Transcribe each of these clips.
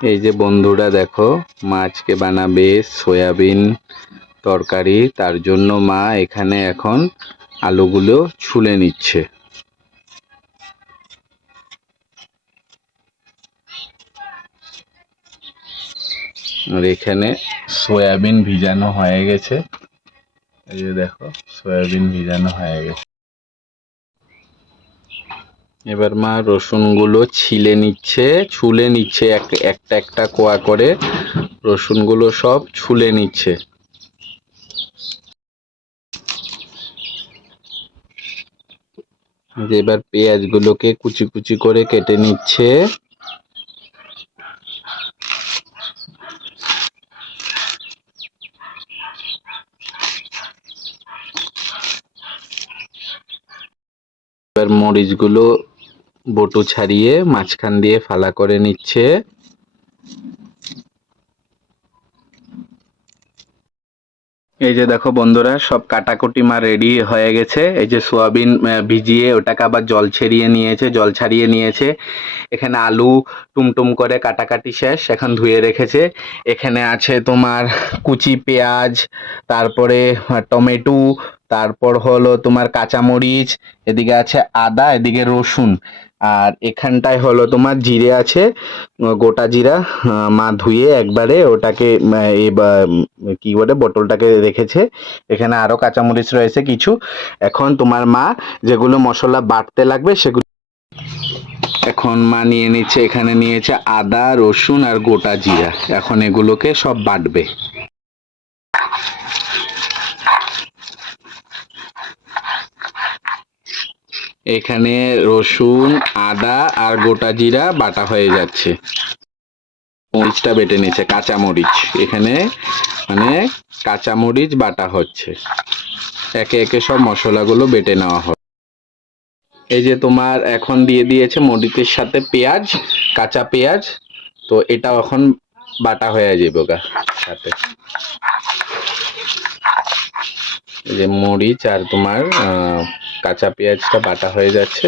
এই যে বন্ধুরা দেখো, মা আজকে বানাবে সয়াবিন তরকারি, তার জন্য মা এখানে এখন আলুগুলো ছুলে নিচ্ছে। আর এখানে সয়াবিন ভিজানো হয়ে গেছে। এই যে দেখো, সয়াবিন ভিজানো হয়ে গেছে। এবার মা রসুনগুলো ছিলে নিচ্ছে, ছুলে নিচ্ছে, এক, একটা একটা কোয়া করে। রসুনগুলো সব ছুলে নিচ্ছে। এবার পেঁয়াজগুলোকে কুচি কুচি করে কেটে নিচ্ছে। এবার মরিচগুলো বটু ছাড়িয়ে মাঝখান দিয়ে ফালা করে নিচ্ছে। এই যে দেখো বন্ধুরা, সব কাটাকুটি মা রেডি হয়ে গেছে। এই যে সোয়াবিন ভিজিয়ে ওটাকে আবার জল ছেড়িয়ে নিয়েছে, জল ছাড়িয়ে নিয়েছে। এখানে আলু টুমটুম করে কাটাকাটি শেষ, এখন ধুয়ে রেখেছে। এখানে আছে তোমার কুচি পেঁয়াজ, তারপরে টমেটো, তারপর হলো তোমার কাঁচামরিচ, এদিকে আছে আদা, এদিকে রসুন। আর এখানটায় হলো তোমার জিরে আছে, গোটা জিরা মা ধুয়ে একবারে ওটাকে কি বলে, বোতলটাকে রেখেছে। এখানে আরও কাঁচামরিচ রয়েছে কিছু। এখন তোমার মা যেগুলো মশলা বাটতে লাগবে সেগুলো এখন মা নিয়ে নিচ্ছে, এখানে নিয়েছে আদা, রসুন আর গোটা জিরা। এখন এগুলোকে সব বাটবে। এখানে রসুন, আদা আর গোটা জিরা বাটা হয়ে যাচ্ছে। মরিচটা বেটে নিচ্ছে, কাঁচা মরিচ। এখানে মানে কাঁচা মরিচ বাটা হচ্ছে। একে একে সব মশলাগুলো বেটে নেওয়া হবে এই যে তোমার এখন দিয়ে দিয়েছে মরিচের সাথে পেঁয়াজ, কাঁচা পেঁয়াজ, তো এটা এখন বাটা হয়ে যাবে গা সাথে। যে মরিচ আর তোমার কাঁচা পেঁয়াজটা বাটা হয়ে যাচ্ছে।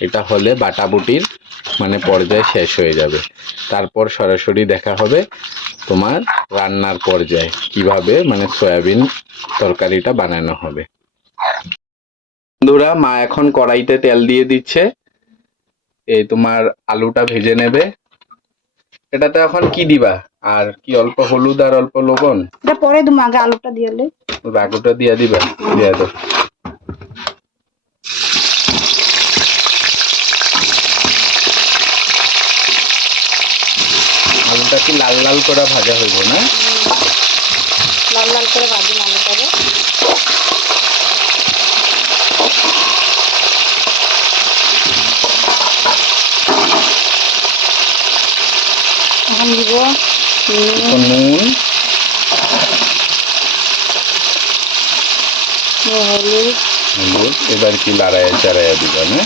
এটা হলে বাটাবুটির মানে পর্যায়ে শেষ হয়ে যাবে। তারপর সরাসরি দেখা হবে তোমার রান্নার পর্যায়ে কীভাবে মানে সয়াবিন তরকারিটা বানানো হবে। বন্ধুরা মা এখন কড়াইতে তেল দিয়ে দিচ্ছে। এই তোমার আলুটা ভেজে নেবে। এটাতে এখন কি দিবা? আর কি অল্প হলুদ আর অল্প লবণ? এটা পরে তুমি আগে আলুটা দিয়ে বাগুটা দিয়া দিবা দিয়ে দাও আলুটা কি লাল লাল করে ভাজা হইব না? লাল লাল করে ভাজি আলুটাকে এখন দিব নুন, হলুদ। হলুদ এবার কি লাড়াইয়া চাড়াইয়া দিবা না?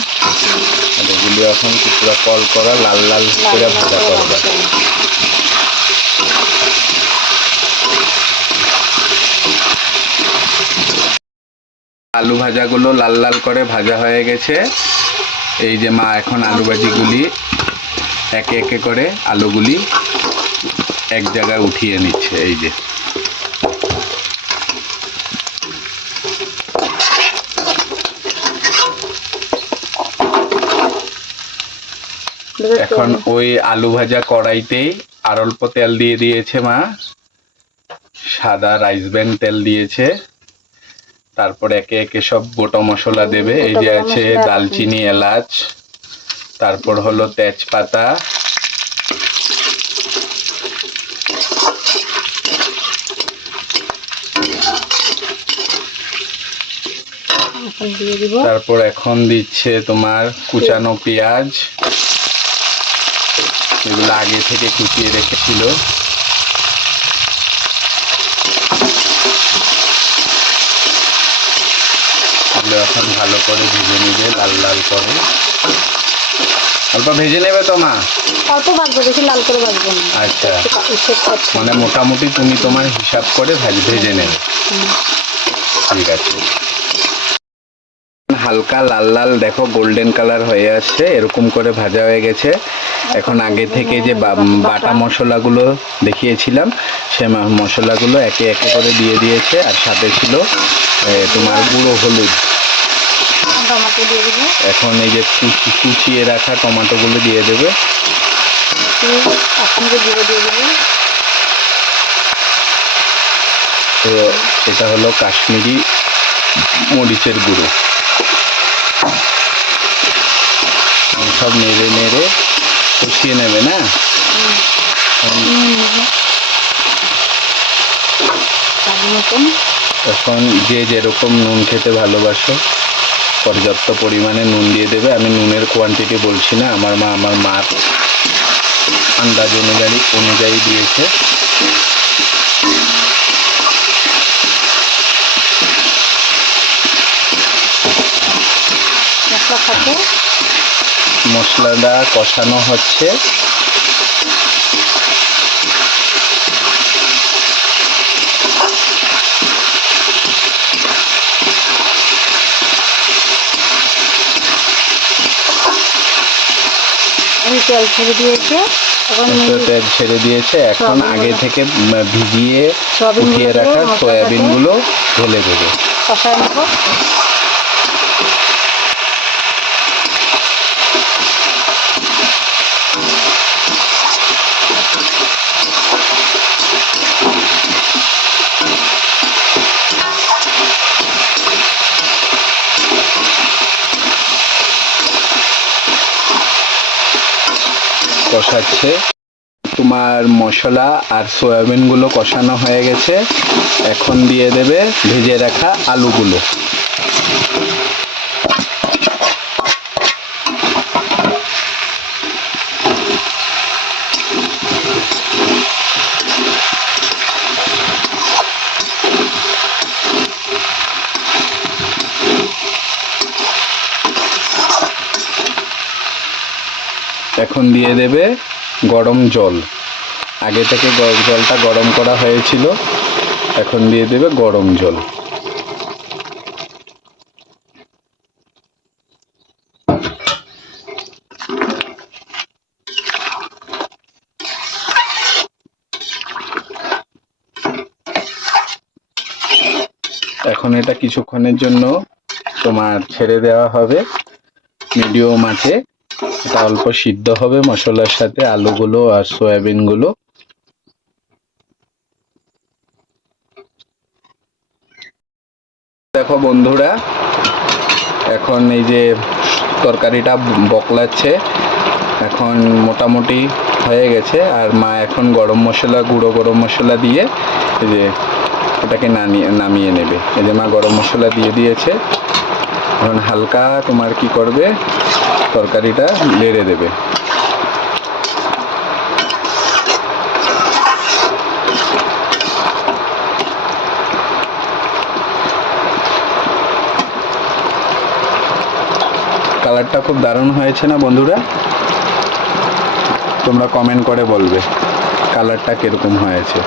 আর এগুলি এখন কি পুরো কল করা লাল লাল করে ভাজা করে করবা? আলু ভাজাগুলো লাল লাল করে ভাজা হয়ে গেছে। এই যে মা এখন আলু ভাজিগুলি একে একে করে আলুগুলি এক জায়গায় উঠিয়ে নিচ্ছে এই যে। এখন ওই আলু ভাজা কড়াইতেই আর অল্প তেল দিয়ে দিয়েছে মা। সাদা রাইস ব্যান তেল দিয়েছে। তারপর একে একে সব গোটা মশলা দেবে। এই যে আছে দালচিনি এলাচ তারপর হলো তেজপাতা। তারপর এখন দিচ্ছে তোমার কুচানো পেঁয়াজ। এগুলো আগে থেকে কুচিয়ে রেখেছিল এগুলো এখন ভালো করে ভেজে নিবে লাল লাল করে। অল্প ভেজে নেবে তো মা? অল্প ভাজবো বেশি লাল করে ভাজবো না। আচ্ছা। মানে মোটামুটি তুমি তোমার হিসাব করে ভেজে নেবে। ঠিক আছে। হালকা লাল লাল দেখো গোল্ডেন কালার হয়ে আসছে এরকম করে ভাজা হয়ে গেছে। এখন আগে থেকে যে বাটা মশলাগুলো দেখিয়েছিলাম সে মশলাগুলো একে একে করে দিয়ে দিয়েছে আর সাথে ছিল তোমার গুঁড়ো হলুদ। টমাটো দিয়ে দেবো। এখন এই যে কুচি কুচিয়ে রাখা টমেটোগুলো দিয়ে দেবে। গুঁড়ো দিয়ে দেবো। তো এটা হলো কাশ্মীরি মরিচের গুঁড়ো। সব নেড়ে নেড়ে কষিয়ে নেবে না? এখন যে যেরকম নুন খেতে ভালোবাসো। পর্যাপ্ত পরিমাণে নুন দিয়ে দেবে। আমি নুনের কোয়ান্টিটি বলছি না আমার মা আমার মার আন্দাজ অনুযায়ী অনুযায়ী দিয়েছে। মশলাটা কষানো হচ্ছে আমি তেল ছেড়ে দিয়েছে। এখন তেল ছেড়ে দিয়েছে। এখন আগে থেকে ভিজিয়ে উঠিয়ে রাখা সয়াবিন সয়াবিনগুলো ঢেলে দেবে। কষায় নেব। কষাচ্ছে। তোমার মশলা আর সয়াবিনগুলো কষানো হয়ে গেছে। এখন দিয়ে দেবে ভেজে রাখা আলুগুলো। এখন দিয়ে দেবে গরম জল। আগে থেকে জলটা গরম করা হয়েছিল, এখন দিয়ে দেবে গরম জল। এখন এটা কিছুক্ষণের জন্য তোমার ছেড়ে দেওয়া হবে মিডিয়াম আছে। এটা অল্প সিদ্ধ হবে, মশলার সাথে আলুগুলো আর সয়াবিনগুলো। দেখো বন্ধুরা, এখন এই যে তরকারিটা বকলাচ্ছে, এখন মোটামুটি হয়ে গেছে, আর মা এখন গরম মশলা, গুঁড়ো গরম মশলা দিয়ে যে এটাকে নামিয়ে নামিয়ে নেবে। এই যে মা গরম মশলা দিয়ে দিয়েছে। এখন হালকা তোমার কি করবে? তরকারিটা নেড়ে দেবে। কালারটা খুব দারুণ হয়েছে না বন্ধুরা? তোমরা কমেন্ট করে বলবে, কালারটা কীরকম হয়েছে।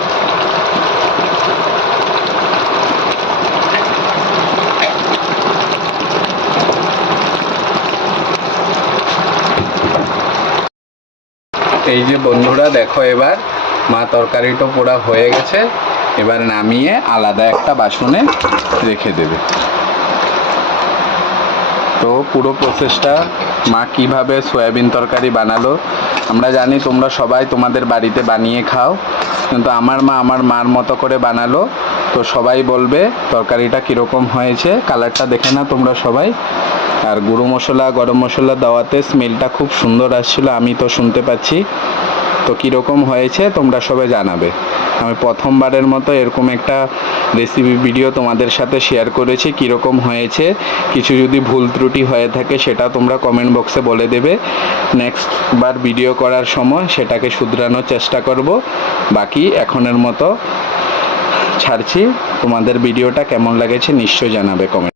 এই যে বন্ধুরা, দেখো এবার মা তরকারিটা পোড়া হয়ে গেছে। এবার নামিয়ে আলাদা একটা বাসনে রেখে দেবে। তো পুরো প্রসেসটা মা কীভাবে সয়াবিন তরকারি বানালো আমরা জানি তোমরা সবাই তোমাদের বাড়িতে বানিয়ে খাও, কিন্তু আমার মা আমার মার মতো করে বানালো, তো সবাই বলবে তরকারিটা কীরকম হয়েছে, কালারটা দেখে না তোমরা সবাই। আর গুঁড়ো মশলা, গরম মশলা দেওয়াতে স্মেলটা খুব সুন্দর আসছিল, আমি তো শুনতে পাচ্ছি। তো কীরকম হয়েছে তোমরা সবাই জানাবে। আমি প্রথমবারের মতো এরকম একটা রেসিপি ভিডিও তোমাদের সাথে শেয়ার করেছি, কীরকম হয়েছে, কিছু যদি ভুল ত্রুটি হয়ে থাকে সেটা তোমরা কমেন্ট বক্সে বলে দেবে। নেক্সট বার ভিডিও করার সময় সেটাকে শুধরানোর চেষ্টা করব। বাকি এখনের মতো ছাড়ছি। তোমাদের ভিডিওটা কেমন লেগেছে নিশ্চয়ই জানাবে কমেন্ট